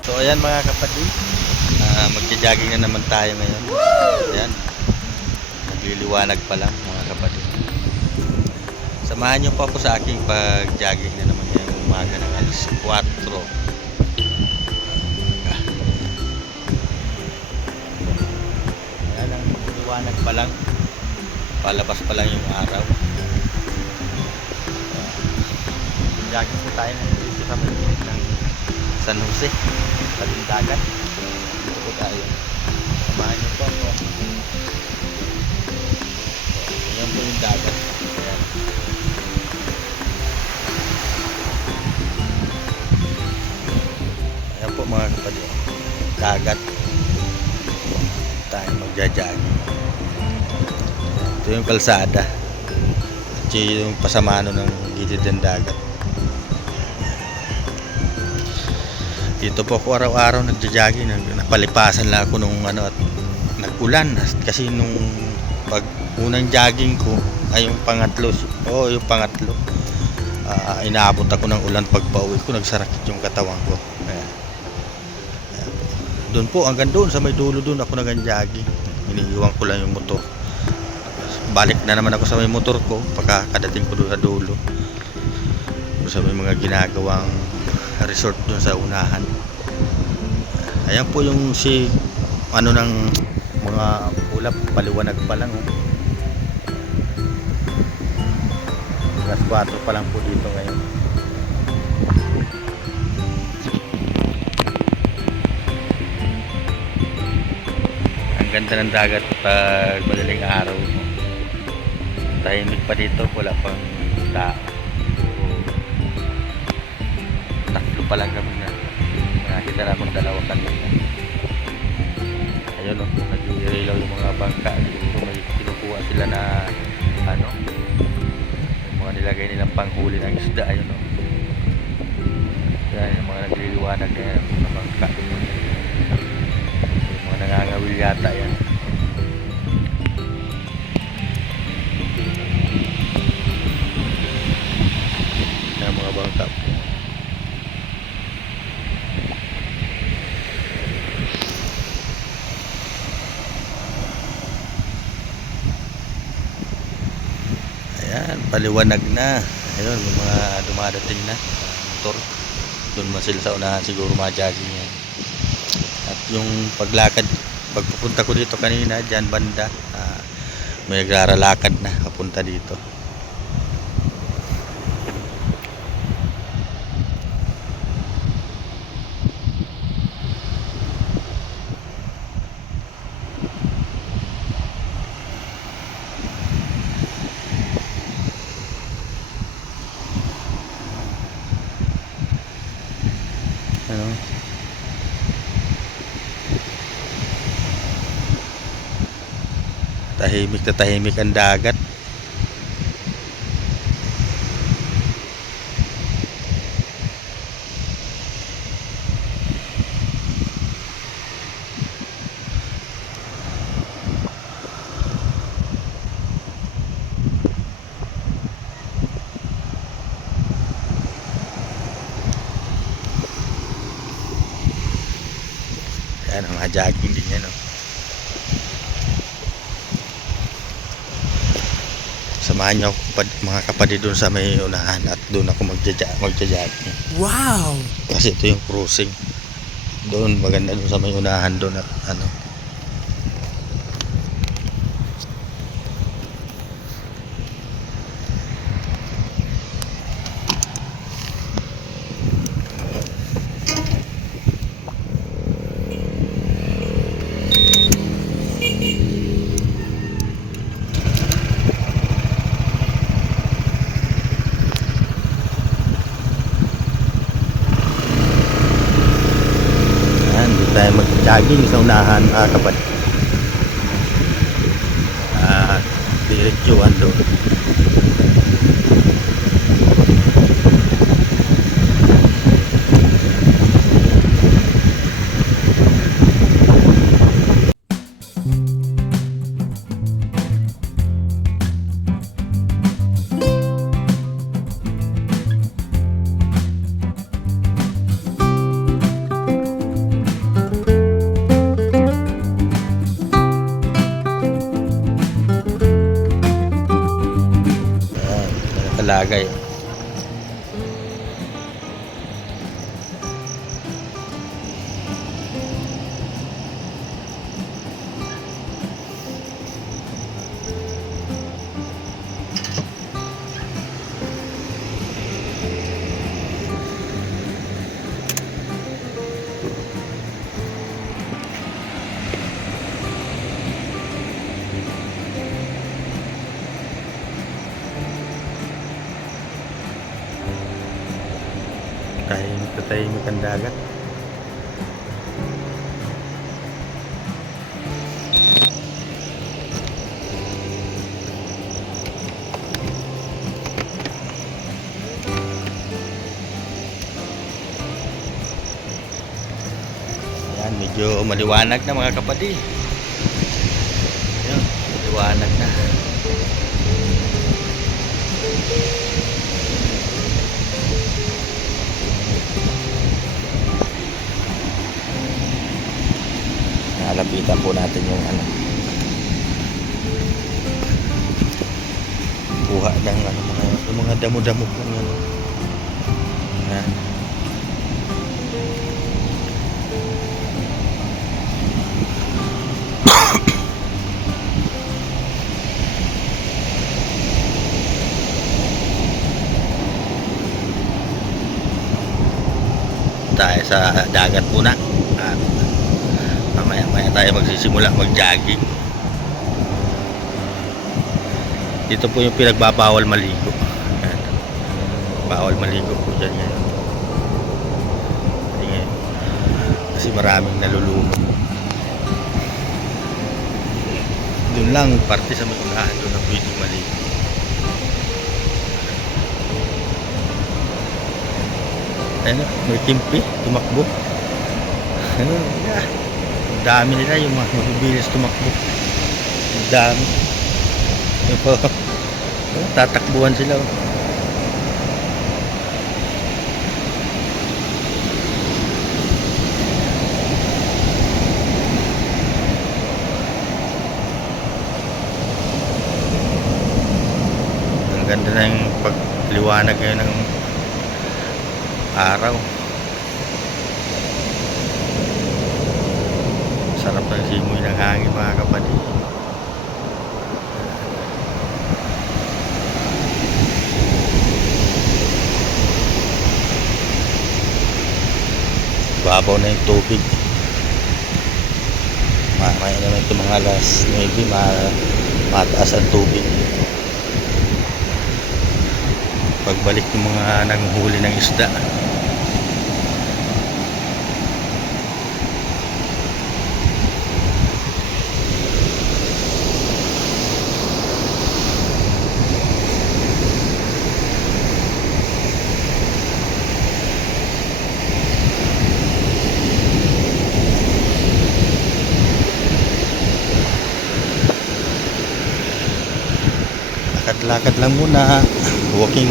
So ayan mga kapatid, magja-jogging na naman tayo ngayon. Ayan, nagliliwanag pa lang mga kapatid. Samahan niyo pa po sa aking pag-jogging na naman ngayong umaga ng alas 4. Ayan, ang liwanag pa lang, palabas pa lang yung araw. Jogging po tayo dito sa may ng San Jose, tabing dagat. Dito po tayo. Samahan niyo po ako. Ayan po yung dagat. Ayan. Ayan po mga kapatid. Dagat. Tayo magja-jogging. Ito yung kalsada. Ito yung pasamano ng gilid ng dagat. Dito po ako araw-araw nagja-jogging. Napalipasan lang ako nung at nag-ulan kasi nung pag unang jogging ko ay yung pangatlo. Yung pangatlo. Inaabot ako ng ulan pag pauwi ko, nagsarakit yung katawan ko. Ayan. Ayan. Doon po hanggang doon sa may dulo doon ako nag-jogging. Iniiwan ko lang yung motor. Balik na naman ako sa may motor ko pagkakadating ko doon sa dulo. Doon sa may mga ginagawang resort doon sa unahan. Ayan po yung ng mga ulap, paliwanag pa lang. Alas 4 pa lang po dito ngayon. Ang ganda ng dagat pag madaling araw. Tahimik pa dito, wala pang tao. Tatlo pa lang kami na nakita na akong dalawa kanina. Ayun nag-i-relaw yung mga bangka. Siguro may kinukuha sila na yung mga nilagay nilang panghuli ng isda. Ayun yan yung mga nagliliwanag na yan, mga bangka. Yung mga nangangawil yata yan. Yan mga bangka. Ayan, paliwanag na. Ayun, yung mga dumadating na motor. Doon man sila sa unahan siguro ma-jogging yan. At yung pagpupunta ko dito kanina, dyan banda, may nagraralakad na papunta dito. Tahimik na tahimik ang dagat. Yan ang mga jogging din yan. Samahan niyo ako mga kapatid doon sa may unahan at doon ako magja-jogging. Wow! Kasi ito yung cruising. Doon maganda doon sa may unahan doon at tayo mag-jogging sa unahan kapatid. Diretsuhan doon. lagay. Tahimik ang dagat. Ayan, medyo maliwanag na mga kapatid. Ayan, maliwanag na. Lapitan po natin yung kuha ng mga damo-damo po yan. Ayan. Tayo sa dagat muna. Mamaya tayo magsisimula mag-jogging. Dito po yung pinagbabawal maligo. Ayan. Bawal maligo po dyan ngayon. Kasi maraming nalulunod. Doon lang, parte sa may unahan doon na pwedeng maligo. Ayan, may timpi, tumakbo. Ayan. Dami nila yung mga mabibilis tumakbo. Dami. Yun po. Tatakbuhan sila. Ang ganda na yung pagliwanag ngayon ng araw. Sarap ng simoy ng hangin mga kapatid. Babaw na yung tubig. Mamaya naman ito mga alas 9 mataas ang tubig. Pagbalik ng mga nanguhuli ng isda. Lakad lang muna, walking.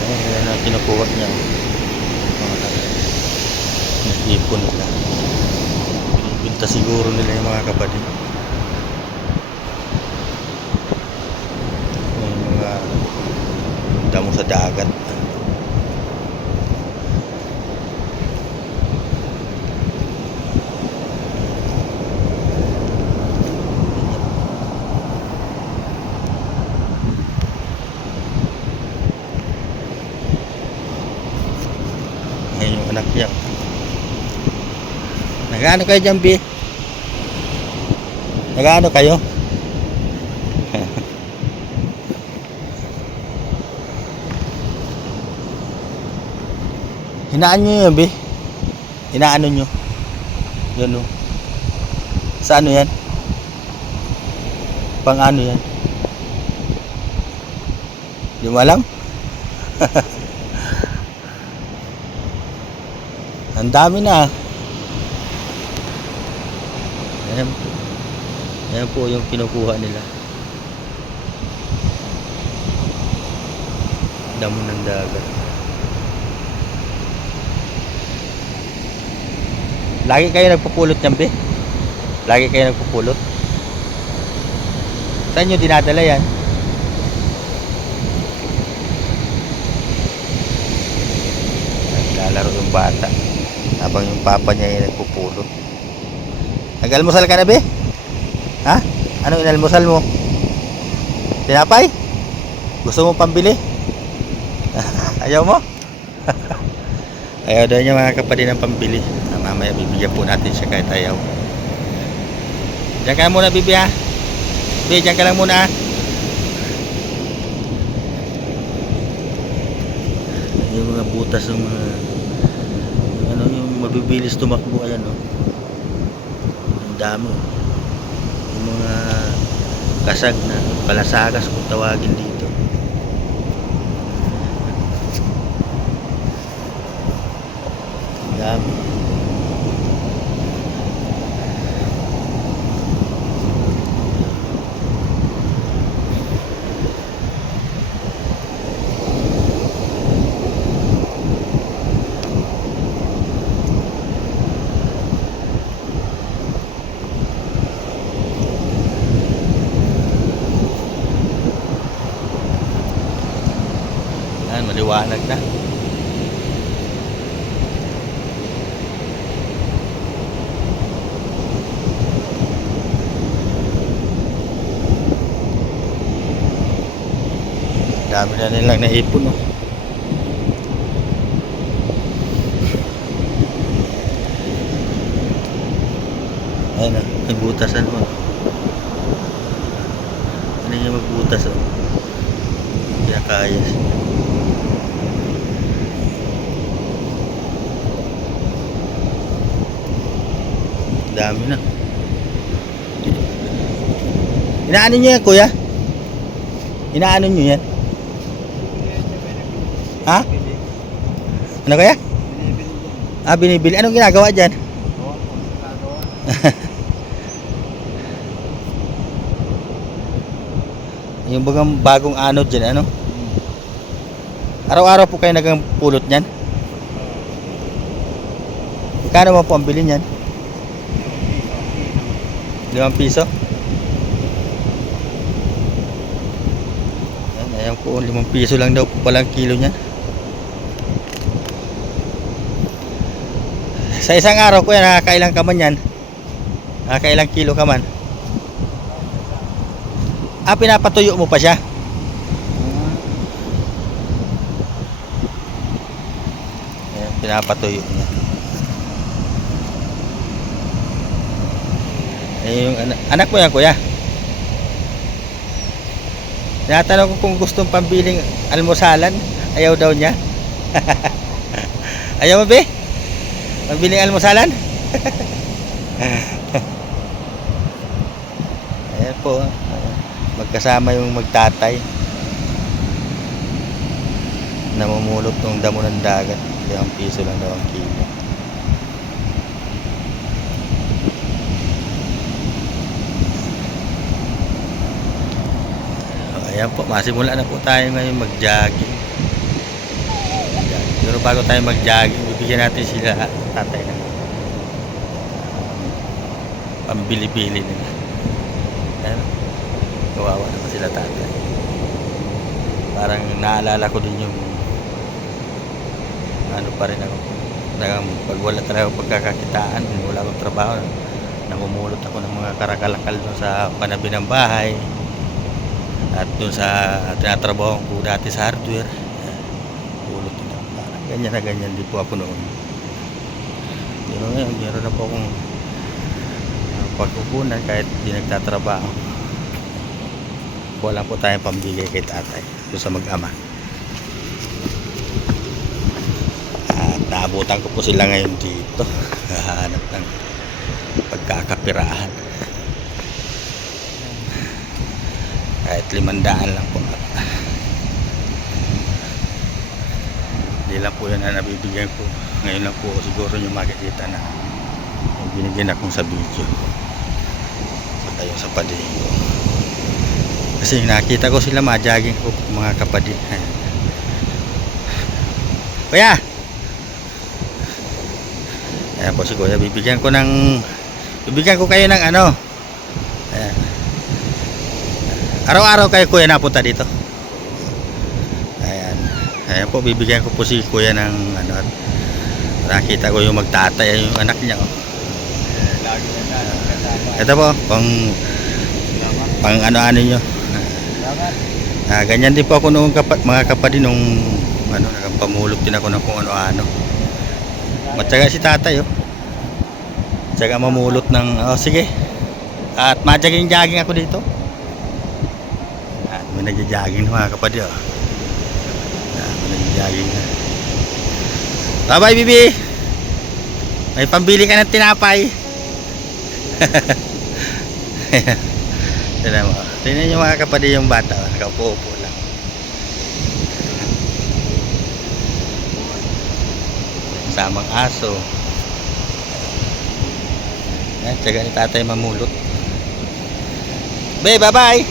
Ayan ang kinukuha niya. Nag-ipon nila. Pinibinta siguro nila yung mga kapatid. Damo sa dagat. Ngayon yung anak niya. Nag-ano kayo dyan, B? Nag-ano kayo? Hinaan nyo yun, be. Hinaano nyo. Yan o. Sa ano yan? Pang ano yan? Di mo alam? Ang dami na. Ayan po yung kinukuha nila. damo ng dagat. Lagi kayo nagpupulot niyan, be? Lagi kayo nagpupulot? Saan nyo dinadala yan? Naglalaro yung bata habang yung papa niya ay nagpupulot. Nag-almusal ka na, be? Ha? Anong inalmusal mo? Tinapay? Gusto mo pambili? Ayaw mo? Ayaw daw niya mga kapatid ng pambili. Mamaya bibigyan po natin siya kahit ayaw. Diyan ka na muna, bibi, ha? Bibi, diyan ka lang muna, ha? Yung mga butas ng mga yung mabibilis tumakbo, ayan, oh. Ang dami. Yung mga kasag na palasagas kung tawagin dito. Ang dami. Maliwanag na. Dami na nilang naipon, no? Ayun, nagbutasan mo. Ano yung magbutas, oh? Kaya kaya siya. Dami na. Inaano nyo yan, kuya? Inaano nyo yan? Ha? Ano kaya? Binibili. Anong ginagawa dyan? Yung bagang bagong anod dyan, ano? Araw-araw po kayo nagpulot nyan? Kano mo po ang bilhin yan? 5 piso? Ayan ko, 5 piso lang daw palang kilo niyan. Sa isang araw ko yan, nakakailang ka man yan? Nakakailang kilo ka man? Pinapatuyo mo pa siya? Ayan, pinapatuyo niya. Yung anak mo yan, kuya? Tinatanong ko kung gustong pambiling almusalan. Ayaw daw niya. Ayaw mo, be? Pambiling almusalan? Ayan po. Magkasama yung magtatay. Namumulot ng damo ng dagat. 5 piso lang daw ang kilo. Ayan po, masimula na po tayo ngayon mag-jogging. Pero bago tayo mag-jogging, bibigyan natin sila tatay ng pambili-bili nila. Ayan, kawawa naman sila tatay. Parang naalala ko din yung ano pa rin ako. Pag wala talaga pagkakakitaan, wala akong trabaho, namumulot ako ng mga karakalakal sa panabi ng bahay. At dun sa tinatrabaho ko dati sa hardware, pulot na parang ganyan na ganyan din po ako noon. Pero ngayon meron na po akong pagkukunan kahit di nagtatrabaho. Wala po tayong pambili kay tatay dun sa mag-ama. At naabutan ko po sila ngayon dito. Hahanap ng pagkakapirahan. Kahit 500 lang po. Hindi lang po yan na nabibigyan ko. Ngayon lang po siguro nyo makikita na yung binigyan akong sa video. Patayo sa palingo. Kasi nakita ko sila ma-jogging ko mga kapatid. Kuya! Ayan po si Kuya, bibigyan ko kayo ng ano. Ayan. Araw-araw kayo Kuya napunta dito. Ayan. Ayan po, bibigyan ko po si Kuya ng ano. Nakita ko yung magtatay yung anak niya. Oh. Ito po, pang ano-ano nyo. Ganyan din po ako noong mga kapatid nung ano, nagpamulot din ako ng kung ano-ano. Matyaga si tatay oh. Matyaga mamulot ng sige. At jogging ako dito. At may nagja-jogging mga kapatid oh. May nagja-jogging na. Bye bye bibi. May pambili ka ng tinapay. Tignan mo. Tignan nyo mga kapatid yung bata oh. Nakaupo-upo lang. Samang aso. Ayan, tsaga ni tatay mamulot. Bye bye.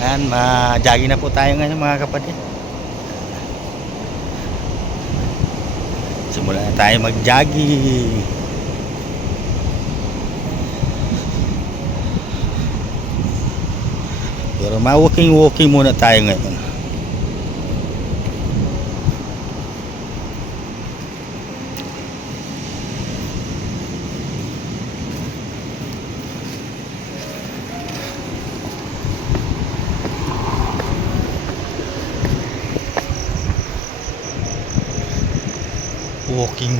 Ayan, ma-jogging na po tayo ngayon mga kapatid. Simula na tayo mag-jogging. Pero ma-walking muna tayo ngayon.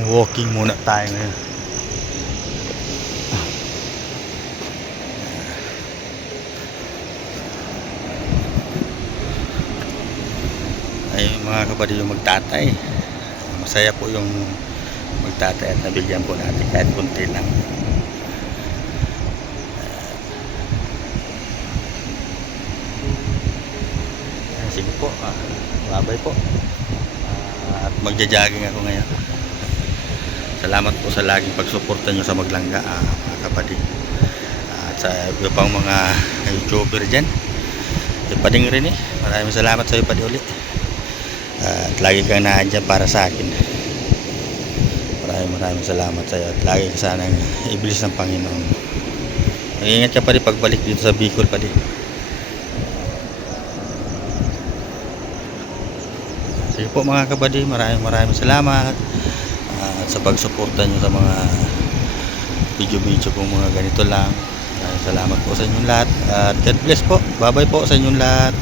Walking muna tayo ngayon. Ay mga kapatid yung magtatay. Masaya po yung magtatay at nabigyan po natin kahit kunti lang. Sige po. Babay po. At magja-jogging ako ngayon. Salamat po sa laging pagsuporta nyo sa Maglangga mga kapatid. At sa iba pang mga YouTuber dyan. Ipading rin Maraming salamat sa ipadi ulit. At lagi kang naandyan para sa akin. Maraming salamat sa iyo. At lagi ka sanang ibilis ng Panginoon. Mag-ingat ka pa rin pagbalik dito sa Bicol pa rin. Sige po mga kapatid. Maraming salamat. Sa pagsuporta nyo sa mga video kong mga ganito lang. Salamat po sa inyong lahat at God bless po. Bye bye po sa inyong lahat.